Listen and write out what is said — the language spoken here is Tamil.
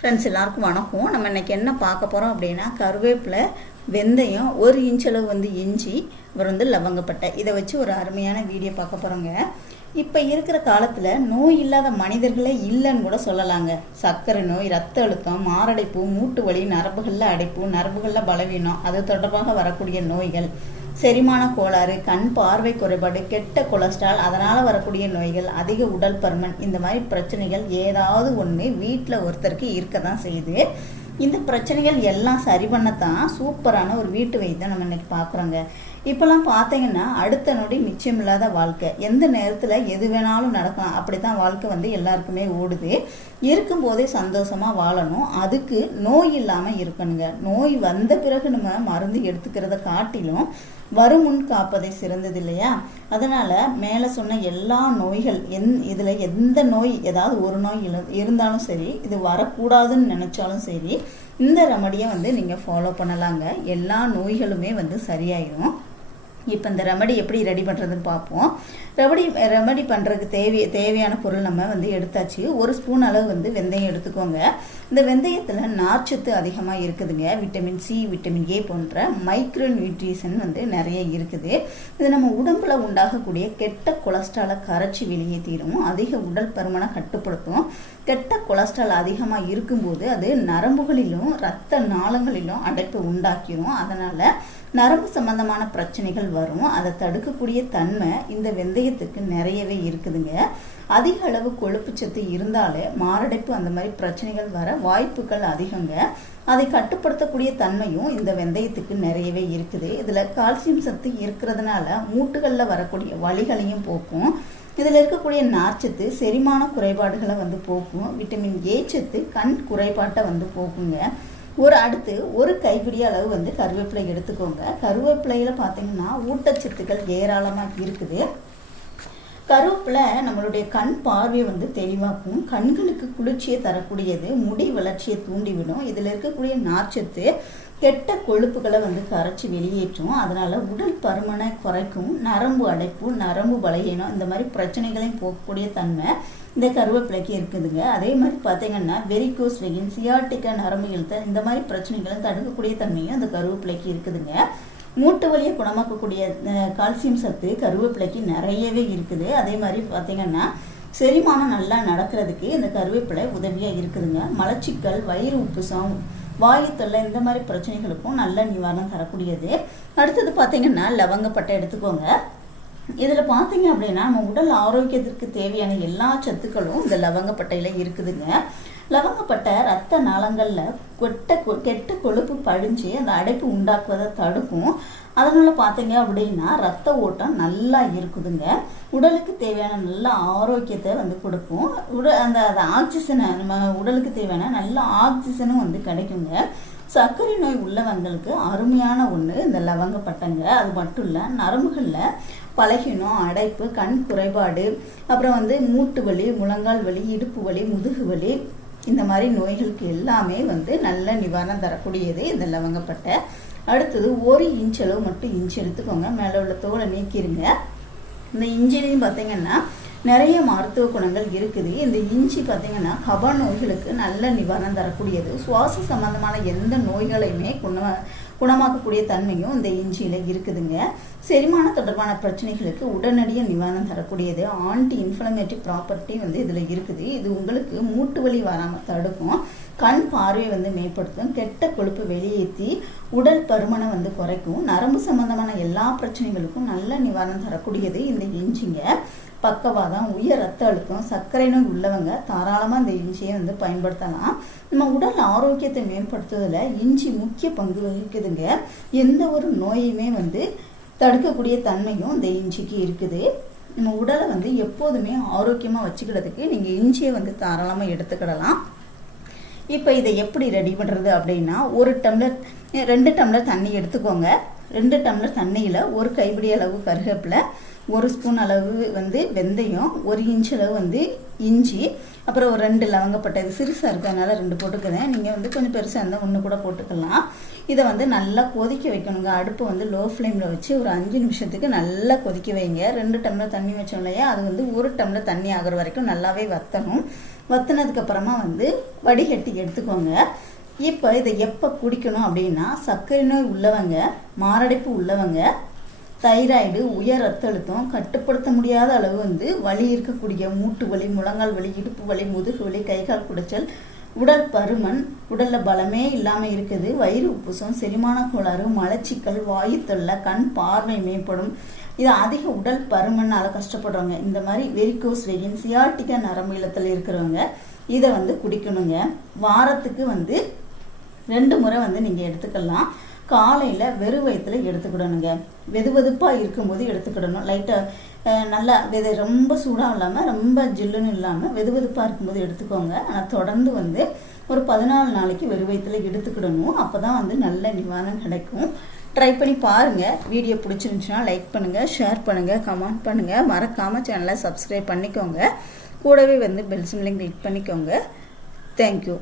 ஃப்ரெண்ட்ஸ் எல்லாருக்கும் வணக்கம். நம்ம இன்னைக்கு என்ன பார்க்க போகிறோம் அப்படின்னா கருவேப்பிலை வெந்தயம் ஒரு இன்ச் அளவு வந்து இஞ்சி அப்புறம் வந்து லவங்கப்பட்டை. இதை வச்சு ஒரு அருமையான வீடியோ பார்க்க போகிறோங்க இப்போ இருக்கிற காலத்தில் நோய் இல்லாத மனிதர்களே இல்லைன்னு கூட சொல்லலாங்க. சர்க்கரை நோய் ரத்த அழுத்தம் மாரடைப்பு மூட்டு வலி நரம்புகளில் அடைப்பு நரம்புகளில் பலவீனம் அது தொடர்பாக வரக்கூடிய நோய்கள். செரிமான கோளாறு கண் பார்வை குறைபாடு கெட்ட கொலஸ்ட்ரால் அதனால் வரக்கூடிய நோய்கள் அதிக உடல் பருமன் இந்த மாதிரி பிரச்சனைகள் ஏதாவது ஒன்று வீட்டில் ஒருத்தருக்கு இருக்க தான் செய்யுது. இந்த பிரச்சனைகள் எல்லாம் சரி பண்ணத்தான் சூப்பரான ஒரு வீட்டு வைத்தியம் நம்ம இன்னைக்கு பார்க்குறோங்க இப்போல்லாம் பார்த்தீங்கன்னா அடுத்த நொடி மிச்சம் இல்லாத வாழ்க்கை. எந்த நேரத்தில் எது வேணாலும் நடக்கும் அப்படி தான் வாழ்க்கை வந்து எல்லாருக்குமே ஓடுது. இருக்கும்போதே சந்தோஷமாக வாழணும். அதுக்கு நோய் இல்லாமல் இருக்கணுங்க. நோய் வந்த பிறகு நம்ம மருந்து எடுத்துக்கிறத காட்டிலும் வருமுன் காப்பதை சிறந்தது இல்லையா அதனால் மேலே சொன்ன எல்லா நோய்கள் எந் இதில் எந்த நோய் ஏதாவது ஒரு நோய் இருந்தாலும் சரி இது வரக்கூடாதுன்னு நினச்சாலும் சரி இந்த ரெமடியை வந்து நீங்கள் ஃபாலோ பண்ணலாங்க. எல்லா நோய்களுமே வந்து சரியாயிடும் இப்போ இந்த ரெமடி எப்படி ரெடி பண்ணுறதுன்னு பார்ப்போம் ரெமடி ரெமடி பண்ணுறதுக்கு தேவை தேவையான பொருள் நம்ம வந்து எடுத்தாச்சு. ஒரு ஸ்பூன் அளவு வந்து வெந்தயம் எடுத்துக்கோங்க. இந்த வெந்தயத்தில் நார்ச்சத்து அதிகமாக இருக்குதுங்க. விட்டமின் சி விட்டமின் ஏ போன்ற மைக்ரோ நியூட்ரிஷன் வந்து நிறைய இருக்குது. இது நம்ம உடம்பில் உண்டாகக்கூடிய கெட்ட கொலஸ்ட்ராலை கரைச்சி வெளியேற்றிடும் அதிக உடல் பருமனை கட்டுப்படுத்தும். கெட்ட கொலஸ்ட்ரால் அதிகமாக இருக்கும்போது அது நரம்புகளிலும் இரத்த நாளங்களிலும் அடைப்பு உண்டாக்கிடும் அதனால் நரம்பு சம்பந்தமான பிரச்சனைகள் வரும். அதை தடுக்கக்கூடிய தன்மை இந்த வெந்தயத்துக்கு நிறையவே இருக்குதுங்க. அதிக அளவு கொழுப்புச்சத்து இருந்தாலே மாரடைப்பு அந்த மாதிரி பிரச்சனைகள் வர வாய்ப்புகள் அதிகங்க. அதை கட்டுப்படுத்தக்கூடிய தன்மையும் இந்த வெந்தயத்துக்கு நிறையவே இருக்குது. இதில் கால்சியம் சத்து இருக்கிறதுனால மூட்டுகளில் வரக்கூடிய வழிகளையும் போக்கும். இதில் இருக்கக்கூடிய நார்ச்சத்து செரிமான குறைபாடுகளை வந்து போக்கும். விட்டமின் ஏ சத்து கண் குறைபாட்டை வந்து போக்குங்க. ஒரு அடுத்து ஒரு கைப்பிடி அளவு வந்து கருவேப்பிலை எடுத்துக்கோங்க. கருவேப்பிலையில் பார்த்தீங்கன்னா ஊட்டச்சத்துக்கள் ஏராளமாக இருக்குது. கருவேப்பிலை நம்மளுடைய கண் பார்வையை வந்து தெளிவாக்கும். கண்களுக்கு குளிர்ச்சியை தரக்கூடியது முடி வளர்ச்சியை தூண்டிவிடும். இதில் இருக்கக்கூடிய நார்ச்சத்து கெட்ட கொழுப்புகளை வந்து கரைச்சி வெளியேற்றும். அதனால் உடல் பருமனை குறைக்கும் நரம்பு அடைப்பு நரம்பு பலகீனம் இந்த மாதிரி பிரச்சனைகளையும் போகக்கூடிய தன்மை இந்த கருவேப்பிலைக்கு இருக்குதுங்க. அதே மாதிரி பார்த்தீங்கன்னா வெரிகோஸ் வெயின் சியாட்டிக்க நரம்பு இழுத்த இந்த மாதிரி பிரச்சனைகளும் தடுக்கக்கூடிய தன்மையும் அந்த கருவேப்பிலைக்கு இருக்குதுங்க. மூட்டு வலியை குணமாக்கக்கூடிய கால்சியம் சத்து கருவேப்பிலைக்கு நிறையவே இருக்குது. அதே மாதிரி பார்த்தீங்கன்னா செரிமானம் நல்லா நடக்கிறதுக்கு இந்த கருவேப்பிலை உதவியாக இருக்குதுங்க. மலச்சிக்கல் வயிறு உப்புசம் வாயு தொல்லை இந்த மாதிரி பிரச்சனைகளுக்கும் நல்ல நிவாரணம் தரக்கூடியது. அடுத்தது பார்த்தீங்கன்னா லவங்கப்பட்டை எடுத்துக்கோங்க. இதில் பார்த்தீங்க அப்படின்னா நம்ம உடல் ஆரோக்கியத்திற்கு தேவையான எல்லா சத்துக்களும் இந்த லவங்கப்பட்டையில் இருக்குதுங்க. லவங்கப்பட்டை ரத்த நாளங்களில் கொட்ட கொ- கெட்ட கொழுப்பு பழிஞ்சு அந்த அடைப்பு உண்டாக்குவதை தடுக்கும். அதனால் பார்த்தீங்க அப்படின்னா ரத்த ஓட்டம் நல்லா இருக்குதுங்க. உடலுக்கு தேவையான நல்ல ஆரோக்கியத்தை வந்து கொடுக்கும். உட அந்த அந்த ஆக்சிஜனை நம்ம உடலுக்கு தேவையான நல்ல ஆக்சிஜனும் வந்து கிடைக்குங்க. சர்க்கரை நோய் உள்ளவங்களுக்கு அருமையான ஒன்று இந்த லவங்கப்பட்டைங்க. அது மட்டும் இல்லை நரம்புகளில் பலகீனம் அடைப்பு கண் குறைபாடு அப்புறம் வந்து மூட்டு வலி முழங்கால் வலி இடுப்பு வலி முதுகு வலி இந்த மாதிரி நோய்களுக்கு எல்லாமே வந்து நல்ல நிவாரணம் தரக்கூடியது இந்த லவங்கப்பட்டை. அடுத்தது ஒரு இன்ச் அளவு மட்டும் இன்ச் எடுத்துக்கோங்க. மேலே உள்ள தோலை நீக்கிருங்க. இந்த இஞ்சிலையும் பார்த்தீங்கன்னா நிறைய மருத்துவ குணங்கள் இருக்குது. இந்த இஞ்சி பார்த்தீங்கன்னா கப நோய்களுக்கு நல்ல நிவாரணம் தரக்கூடியது. சுவாச சம்பந்தமான எந்த நோய்களையுமே குண குணமாக்கக்கூடிய தன்மையும் இந்த இஞ்சியில் இருக்குதுங்க. செரிமான தொடர்பான பிரச்சனைகளுக்கு உடனடியாக நிவாரணம் தரக்கூடியது ஆன்டி இன்ஃப்ளமேட்டரி ப்ராப்பர்ட்டி வந்து இதில் இருக்குது. இது உங்களுக்கு மூட்டு வலி வராமல் தடுக்கும். கண் பார்வையை வந்து மேம்படுத்தும். கெட்ட கொழுப்பு வெளியேற்றி உடல் பருமனை வந்து குறைக்கும். நரம்பு சம்பந்தமான எல்லா பிரச்சனைகளுக்கும் நல்ல நிவாரணம் தரக்கூடியது இந்த இஞ்சிங்க பக்கவாதம் உயர் ரத்த அழுத்தம் சர்க்கரை நோய் உள்ளவங்க தாராளமாக இந்த இஞ்சியை வந்து பயன்படுத்தலாம். நம்ம உடல் ஆரோக்கியத்தை மேம்படுத்துவதில் இஞ்சி முக்கிய பங்கு வகிக்குதுங்க. எந்த ஒரு நோயுமே வந்து தடுக்கக்கூடிய தன்மையும் இந்த இஞ்சிக்கு இருக்குது. நம்ம உடலை வந்து எப்போதுமே ஆரோக்கியமாக வச்சுக்கிறதுக்கு நீங்கள் இஞ்சியை வந்து தாராளமாக எடுத்துக்கிடலாம். இப்போ இதை எப்படி ரெடி பண்ணுறது அப்படின்னா ஒரு டம்ளர் ரெண்டு டம்ளர் தண்ணி எடுத்துக்கோங்க. ரெண்டு டம்ளர் தண்ணியில் ஒரு கைப்பிடி அளவு கருகப்பில் ஒரு ஸ்பூன் அளவு வந்து வெந்தயம் ஒரு இன்ச் அளவு வந்து இஞ்சி அப்புறம் ஒரு ரெண்டு லவங்கப்பட்டை. இது சிறுசாக இருக்கிறதுனால ரெண்டு போட்டுக்கிறேன். நீங்கள் வந்து கொஞ்சம் பெருசாக இருந்தால் ஒன்று கூட போட்டுக்கலாம். இதை வந்து நல்லா கொதிக்க வைக்கணுங்க. அடுப்பு வந்து லோ ஃப்ளேமில் வச்சு ஒரு அஞ்சு நிமிஷத்துக்கு நல்லா கொதிக்க வைங்க. ரெண்டு டம்ளர் தண்ணி வச்சோம் இல்லையா? அது வந்து ஒரு டம்ளர் தண்ணி ஆகுற வரைக்கும் நல்லாவே வத்தணும். வத்தினதுக்கப்புறமா வந்து வடிகட்டி எடுத்துக்கோங்க. இப்போ இதை எப்போ குடிக்கணும் அப்படின்னா சர்க்கரை நோய் உள்ளவங்க மாரடைப்பு உள்ளவங்க தைராய்டு உயர் ரத்த அழுத்தம் கட்டுப்படுத்த முடியாத அளவு வந்து வலி இருக்கக்கூடிய மூட்டு வலி முழங்கால் வலி இடுப்பு வலி முதுகு வலி கைகால் குடைச்சல் உடல் பருமன் உடல்ல பலமே இல்லாமல் இருக்குது. வயிறு உப்புசம் செரிமான கோளாறு மலச்சிக்கல் வாயு தொல்லை கண் பார்வை மேம்படும். இது அதிக உடல் பருமனால கஷ்டப்படுறவங்க. இந்த மாதிரி வெரிகோஸ் வெயின் சியாட்டிக்கா நரம்பு இல்லத்தில் இருக்கிறவங்க இதை வந்து குடிக்கணுங்க. வாரத்துக்கு வந்து ரெண்டு முறை வந்து நீங்கள் எடுத்துக்கலாம். காலையில் வெறும் வயிற்றுல எடுத்துக்கிடணுங்க. வெது வெதுப்பாக இருக்கும்போது எடுத்துக்கிடணும். லைட்டாக நல்லா வெது ரொம்ப சூடாக இல்லாமல் ரொம்ப ஜில்லுன்னு இல்லாமல் வெது வெதுப்பாக இருக்கும்போது எடுத்துக்கோங்க. ஆனால் தொடர்ந்து வந்து ஒரு பதினாலு நாளைக்கு வெறும் வயிற்றுல எடுத்துக்கிடணும். அப்போ தான் வந்து நல்ல நிவாரணம் கிடைக்கும். ட்ரை பண்ணி பாருங்கள் வீடியோ பிடிச்சிருந்துச்சுன்னா லைக் பண்ணுங்கள் ஷேர் பண்ணுங்கள் கமெண்ட் பண்ணுங்கள் மறக்காமல் சேனலை சப்ஸ்கிரைப் பண்ணிக்கோங்க. கூடவே வந்து பெல் சிம்லையும் கிளிக் பண்ணிக்கோங்க. Thank you